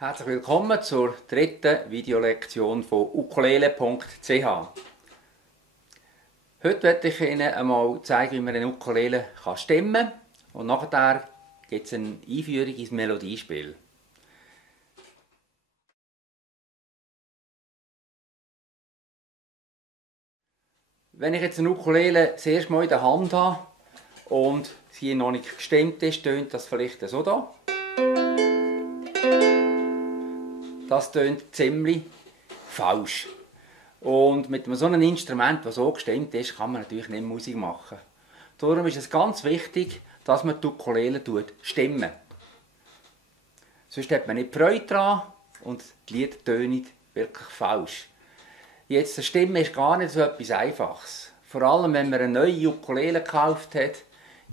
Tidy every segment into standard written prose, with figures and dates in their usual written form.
Herzlich willkommen zur dritten Videolektion von ukulele.ch. Heute werde ich Ihnen einmal zeigen, wie man eine Ukulele stimmen kann. Und nachher gibt es eine Einführung ins Melodiespiel. Wenn ich jetzt eine Ukulele das erste Mal in der Hand habe und sie noch nicht gestimmt ist, tönt das vielleicht so da. Das tönt ziemlich falsch. Und mit so einem Instrument, das so gestimmt ist, kann man natürlich nicht Musik machen. Darum ist es ganz wichtig, dass man die Ukulele stimmen. Sonst hat man nicht Freude daran und die Lieder tönen wirklich falsch. Jetzt, das Stimmen ist gar nicht so etwas Einfaches. Vor allem, wenn man eine neue Ukulele gekauft hat,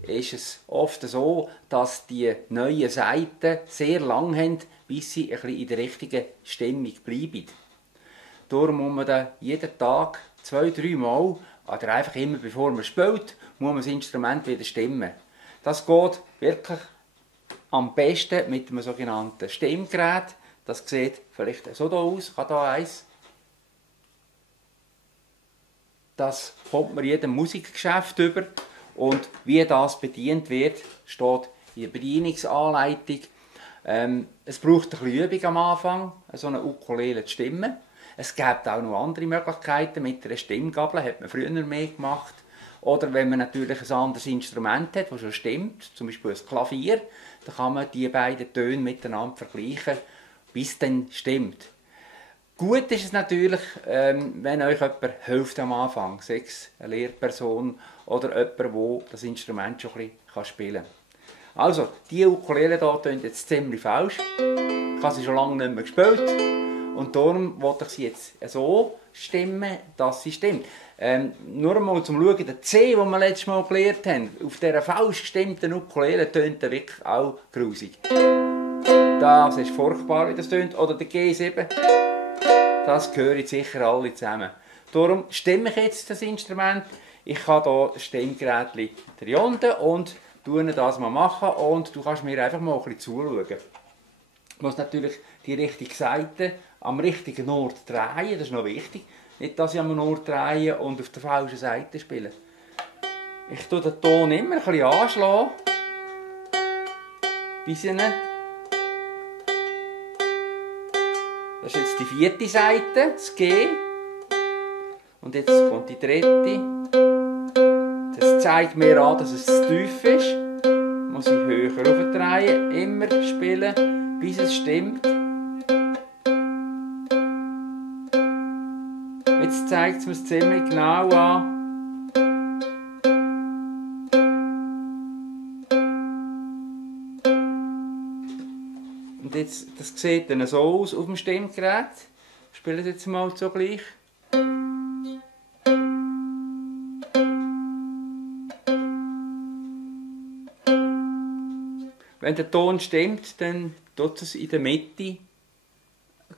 ist es oft so, dass die neuen Saiten sehr lang haben, bis sie ein bisschen in der richtigen Stimmung bleiben. Darum muss man dann jeden Tag 2-3 Mal, oder einfach immer bevor man spielt, muss man das Instrument wieder stimmen. Das geht wirklich am besten mit einem sogenannten Stimmgerät. Das sieht vielleicht so aus, ich habe hier eins. Das kommt man in jedem Musikgeschäft über. Und wie das bedient wird, steht in der Bedienungsanleitung. Es braucht ein bisschen Übung am Anfang, so eine Ukulele zu stimmen. Es gibt auch noch andere Möglichkeiten. Mit einer Stimmgabel hat man früher mehr gemacht. Oder wenn man natürlich ein anderes Instrument hat, das schon stimmt, zum Beispiel ein Klavier, dann kann man die beiden Töne miteinander vergleichen, bis es dann stimmt. Gut ist es natürlich, wenn euch jemand hilft am Anfang, sei es eine Lehrperson oder jemand, der das Instrument schon ein bisschen spielen kann. Also, diese Ukulele hier tönt jetzt ziemlich falsch. Ich habe sie schon lange nicht mehr gespielt. Und darum wollte ich sie jetzt so stimmen, dass sie stimmt. Nur einmal zum Schauen, der C, den wir letztes Mal gelernt haben, auf dieser falsch gestimmten Ukulele tönt er wirklich auch grusig. Das ist furchtbar, wie das tönt. Oder der G7. Das gehören sicher alle zusammen. Darum stimme ich jetzt das Instrument. Ich habe hier das Stimmgerät hier unten und tue das mal machen. Und du kannst mir einfach mal ein bisschen zuschauen. Ich muss natürlich die richtige Seite am richtigen Ort drehen. Das ist noch wichtig. Nicht, dass ich am Ort drehe und auf der falschen Seite spiele. Ich tue den Ton immer ein bisschen anschlagen. Bis ich Das ist jetzt die vierte Seite, das G. Und jetzt kommt die dritte. Das zeigt mir an, dass es zu tief ist. Muss ich höher aufdrehen, immer spielen, bis es stimmt. Jetzt zeigt es mir ziemlich genau an. Und jetzt, das sieht dann so aus auf dem Stimmgerät. Ich spiele es jetzt mal so gleich. Wenn der Ton stimmt, dann tut es in der Mitte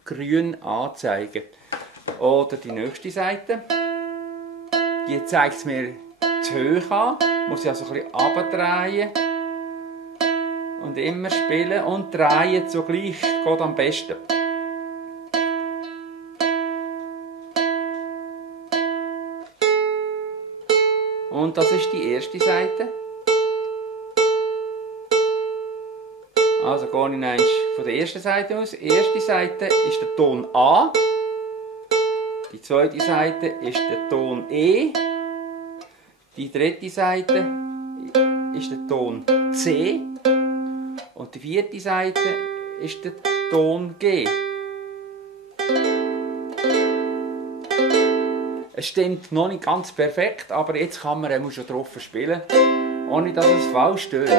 grün anzeigen. Oder die nächste Seite. Die zeigt es mir zu hoch an. Muss ich also ein bisschen runterdrehen. Und immer spielen und drehen zugleich geht am besten. Und das ist die erste Seite. Also gehe ich eins von der ersten Seite aus. Die erste Seite ist der Ton A. Die zweite Seite ist der Ton E. Die dritte Seite ist der Ton C. Und die vierte Seite ist der Ton G. Es stimmt noch nicht ganz perfekt, aber jetzt kann man schon drauf spielen, ohne dass es falsch tönt.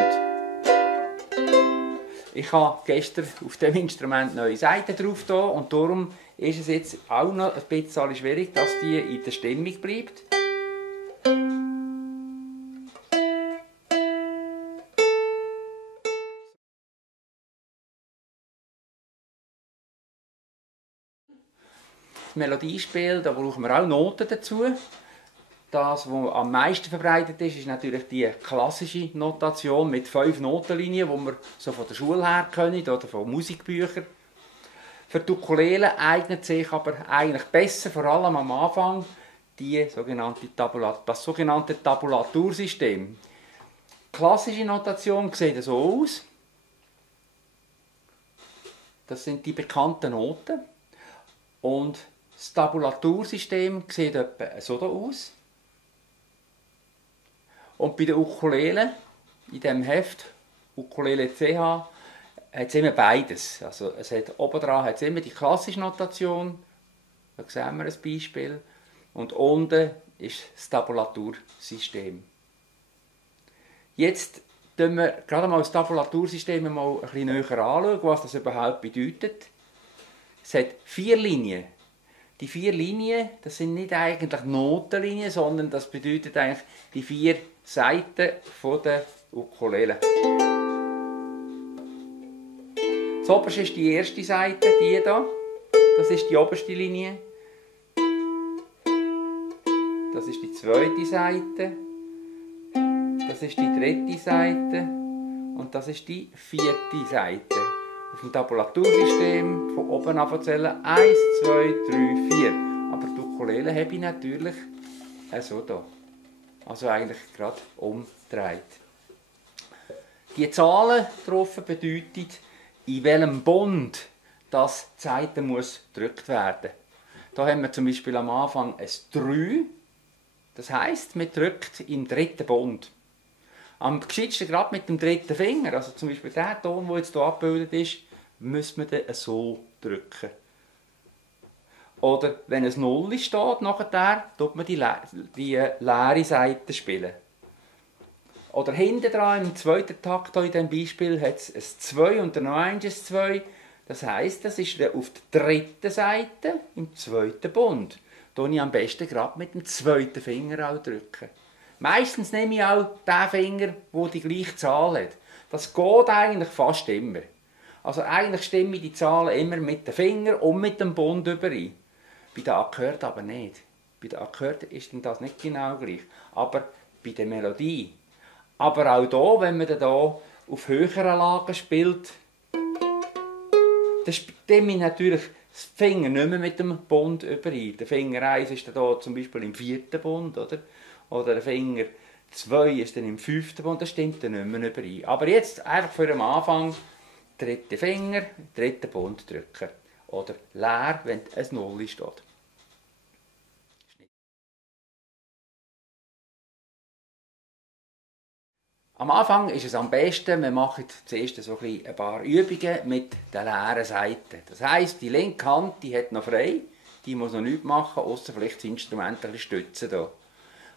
Ich habe gestern auf dem Instrument neue Saiten drauf da und darum ist es jetzt auch noch ein bisschen schwierig, dass die in der Stimmung bleibt. Das Melodiespiel, da brauchen wir auch Noten dazu. Das, was am meisten verbreitet ist, ist natürlich die klassische Notation mit 5 Notenlinien, die wir so von der Schule her kennen oder von Musikbüchern. Für die Ukulele eignet sich aber eigentlich besser, vor allem am Anfang, das sogenannte Tabulatursystem. Klassische Notation sieht so aus. Das sind die bekannten Noten. Und das Tabulatursystem sieht etwa so aus. Und bei der Ukulele, in diesem Heft, Ukulele CH, hat es immer beides. Also es hat, oben dran hat es immer die klassische Notation. Da sehen wir ein Beispiel. Und unten ist das Tabulatursystem. Jetzt schauen wir gerade mal das Tabulatursystem mal ein bisschen näher anschauen, was das überhaupt bedeutet. Es hat 4 Linien. Die 4 Linien, das sind nicht eigentlich Notenlinien, sondern das bedeutet eigentlich die 4 Seiten der Ukulele. Das oberste ist die erste Seite, die hier. Das ist die oberste Linie. Das ist die zweite Seite. Das ist die dritte Seite. Und das ist die vierte Seite. Auf dem Tabulatursystem von oben anzählen 1, 2, 3, 4. Aber die Ukulele habe ich natürlich so da. Also eigentlich gerade umgedreht. Die Zahlen drauf bedeuten, in welchem Bund das die Seite muss gedrückt werden. Da haben wir zum Beispiel am Anfang ein 3. Das heisst, man drückt im dritten Bund. Am gescheitsten gerade mit dem dritten Finger, also zum Beispiel der Ton, der jetzt hier abgebildet ist, müssen wir den so drücken. Oder wenn ein 0 steht, nachher tut man die leere Seite spielen. Oder hinten dran im zweiten Takt in diesem Beispiel hat es ein 2 und dann noch ein 2. Das heisst, das ist auf der dritten Seite im zweiten Bund. Da drücke ich am besten gerade mit dem zweiten Finger auch drücken. Meistens nehme ich auch den Finger, der die gleiche Zahl hat. Das geht eigentlich fast immer. Also eigentlich stimme ich die Zahlen immer mit dem Finger und mit dem Bund überein. Bei den Akkorden aber nicht. Bei den Akkorden ist das nicht genau gleich. Aber bei der Melodie. Aber auch hier, wenn man hier auf höheren Lagen spielt, dann stimme ich natürlich das Finger nicht mehr mit dem Bund überein. Der Finger 1 ist dann hier zum Beispiel im 4. Bund, oder der Finger 2 ist dann im 5. Bund, das stimmt dann nicht mehr überein. Aber jetzt einfach für den Anfang, dritten Finger, dritten Bund drücken. Oder leer, wenn ein 0 steht. Am Anfang ist es am besten, wir machen zuerst so ein paar Übungen mit der leeren Seite. Das heisst, die linke Hand die hat noch frei, die muss noch nichts machen, außer vielleicht das Instrument ein bisschen stützen. Hier.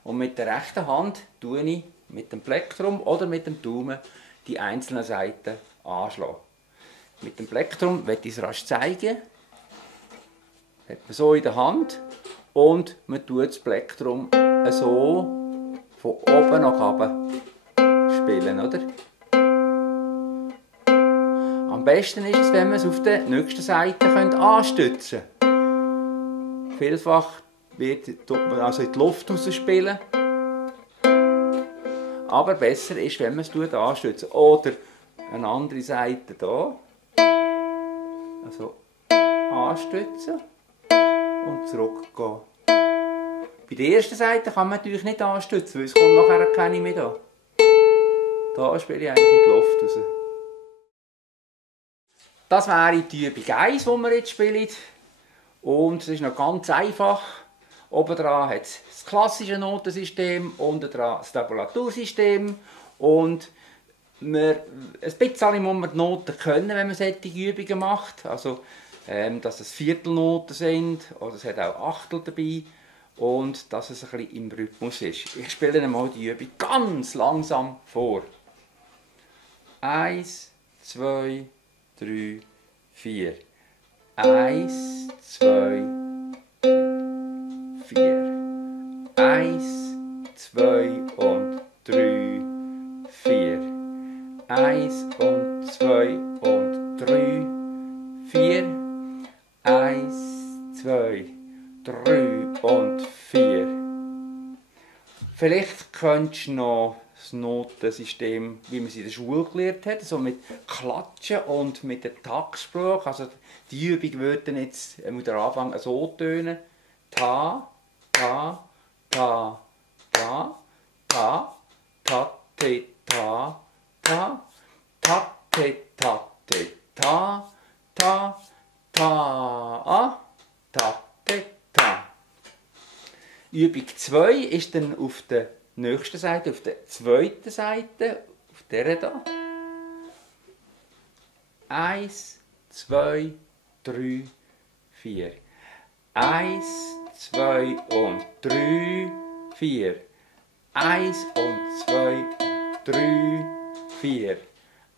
Und mit der rechten Hand tue ich mit dem Plektrum oder mit dem Daumen die einzelnen Seiten anschlagen. Mit dem Plektrum werde ich es rasch zeigen. Hat man so in der Hand und man tut das Plektrum so von oben nach unten spielen, oder? Am besten ist es, wenn man es auf der nächsten Seite anstützen könnte. Vielfach tut man also in die Luft raus spielen. Aber besser ist, wenn man es anstützen. Oder eine andere Seite hier. Also anstützen und zurückgehen. Bei der ersten Seite kann man natürlich nicht anstützen, weil es kommt nachher keine mehr da. Da spiele ich eigentlich in die Luft raus. Das wäre die Übung 1, die wir jetzt spielen. Und es ist noch ganz einfach. Oben dran hat es das klassische Notensystem, unten dran das Tabulatursystem. Und ein bisschen muss man die Noten können, wenn man solche Übungen macht. Also, dass es Viertelnoten sind, oder es hat auch Achtel dabei. Und dass es ein bisschen im Rhythmus ist. Ich spiele Ihnen mal die Übung ganz langsam vor. 1, 2, 3, 4. 1, 2, 4. 1, 2 und 3, 4. 1 und 2 und 3, 4. 1, 2, 3 und 4. Vielleicht könntest du noch das Notensystem, wie man es in der Schule gelernt hat, so mit Klatschen und mit dem Taktspruch. Also die Übung würde jetzt der Anfang so tönen: Ta, ta, ta, ta, ta, ta, te, ta, ta, ta, te, ta, te, ta, ta, ta, ta, te, ta. Übung 2 ist dann auf der nächsten Seite, auf der zweiten Seite, auf der da. 1, 2, 3, 4. 1, 2 und 3, 4. 1 und 2 und 3, 4.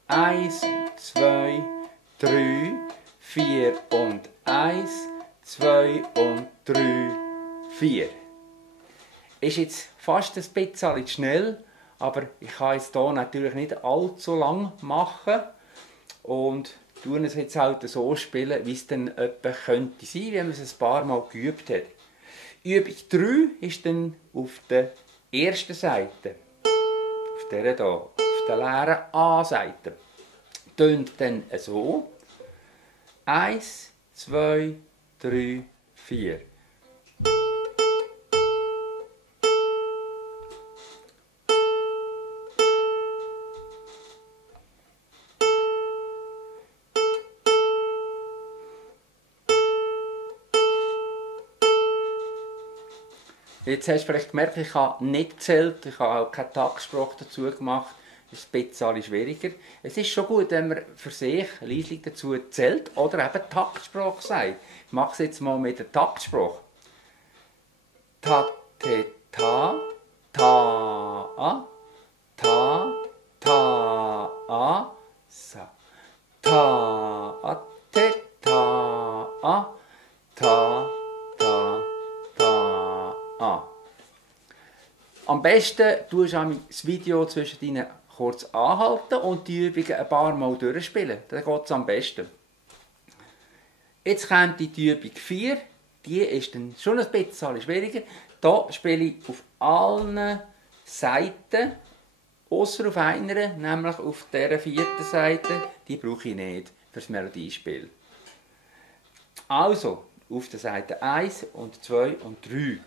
1 und 2, 3, 4 und 1, 2 und 3, 4. Ist jetzt fast ein bisschen schnell, aber ich kann es hier natürlich nicht allzu lang machen und tun es jetzt halt so spielen, wie es dann etwa könnte sein, wenn man es ein paar Mal geübt hat. Übung 3 ist dann auf der ersten Seite, auf der hier, auf der leeren A-Seite. Tönt dann so: 1, 2, 3, 4. Jetzt hast du vielleicht gemerkt, ich habe nicht gezählt, ich habe auch keinen Taktspruch dazu gemacht. Das ist ein bisschen schwieriger. Es ist schon gut, wenn man für sich leislich dazu zählt oder eben Taktspruch sagt. Ich mache es jetzt mal mit dem Taktspruch. Ta, te, ta, ta, a, ta, ta, a, sa. Ta, a, te, ta, a, ta, ta, ta, a. Am besten tust du das Video zwischen deinen kurz anhalten und die Übungen ein paar Mal durchspielen. Dann geht es am besten. Jetzt kommt die Übung 4. Die ist dann schon ein bisschen schwieriger. Hier spiele ich auf allen Seiten, außer auf einer, nämlich auf der vierten Seite. Die brauche ich nicht für das Melodiespiel. Also, auf der Seite 1 und 2 und 3.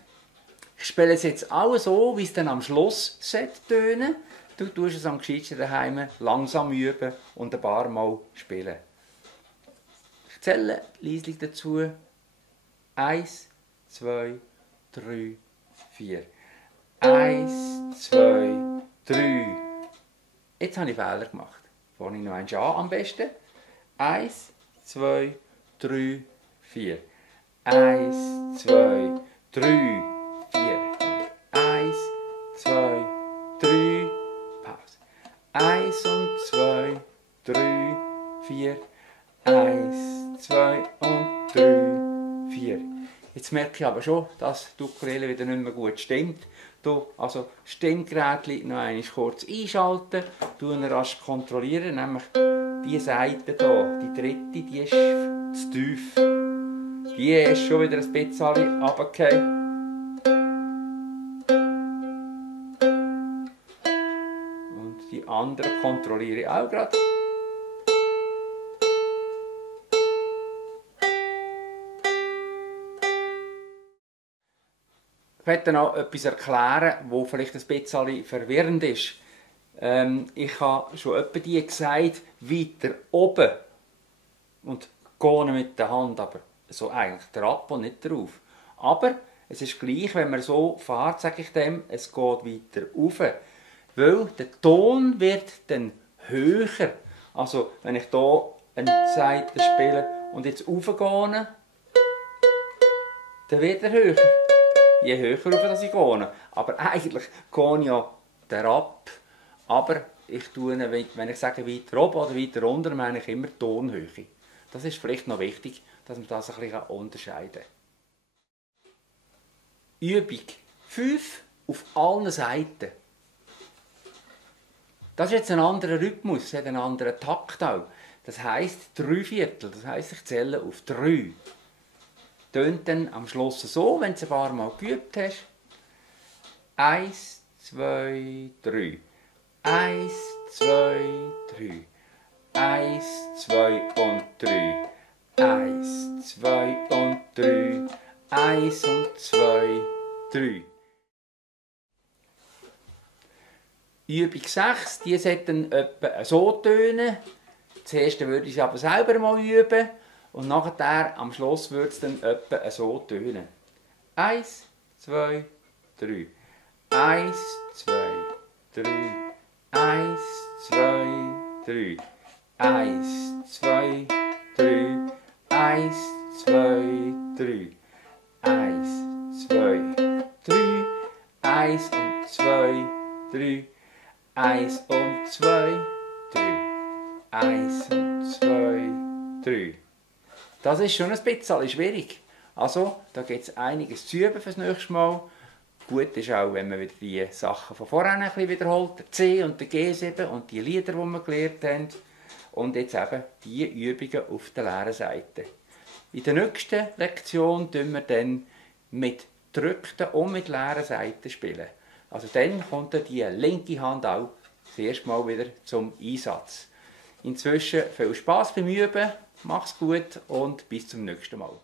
Ich spiele es jetzt auch so, wie es dann am Schluss tönen. Du tust es am gescheitsten daheim langsam üben und ein paar Mal spielen. Ich zähle leislich dazu. 1, 2, 3, 4. 1, 2, 3. Jetzt habe ich Fehler gemacht. Fange ich noch einmal an am besten. 1, 2, 3, 4. 1, 2, 3, 4. 1, 2, 3. Pause. 1 und 2, 3, 4. 1, 2 und 3, 4. Jetzt merke ich aber schon, dass die Ukulele wieder nicht mehr gut stimmt. Also Stimmgerät noch einmal kurz einschalten, rasch kontrollieren, nämlich diese Seite hier, die dritte, die ist zu tief. Die ist schon wieder ein bisschen runtergefallen. Und die andere kontrolliere ich auch gerade. Ich möchte noch etwas erklären, das vielleicht ein bisschen verwirrend ist. Ich habe schon etwa die gesagt, weiter oben und gehe mit der Hand, aber so eigentlich drauf und nicht drauf. Aber es ist gleich, wenn man so fährt, sage ich dem, es geht weiter rauf. Weil der Ton wird dann höher. Also wenn ich hier eine Seite spiele und jetzt raufgehe, dann wird er höher. Je höher rauf ich gehe. Aber eigentlich gehe ich ja herab. Aber ich tue, wenn ich sage weiter oben oder weiter runter, meine ich immer Tonhöhe. Das ist vielleicht noch wichtig, dass man das ein bisschen unterscheiden kann. Übung 5 auf allen Seiten. Das ist jetzt ein anderer Rhythmus, es hat einen anderen Takt auch. Das heisst 3 Viertel, das heisst ich zähle auf 3. Tönt dann am Schluss so, wenn du es ein paar Mal geübt hast. 1, 2, 3. 1, 2, 3. 1, 2 und 3. 1, 2 und 3. 1 und 2, 3. Übung 6, die sollten etwa so tönen. Zuerst würde ich sie aber selber mal üben und nachher am Schluss würde es dann etwa so tönen. 1, 2, 3. 1, 2, 3. 1, 2, 3. 1, 2, 3. 1, 2, 3. 1, 2, 3. 1 und 2, 3. 1 und 2, 3. 1 und 2, 3. Das ist schon ein bisschen schwierig. Also, da gibt es einiges zu üben fürs nächste Mal. Gut ist auch, wenn man wieder die Sachen von vorhin ein bisschen wiederholt. Der C und der G7 und die Lieder, die wir gelernt haben. Und jetzt eben die Übungen auf der leeren Seite. In der nächsten Lektion tun wir dann mit gedrückten und mit leeren Seiten spielen. Also dann kommt die linke Hand auch das erste Mal wieder zum Einsatz. Inzwischen viel Spaß beim Üben, mach's gut und bis zum nächsten Mal.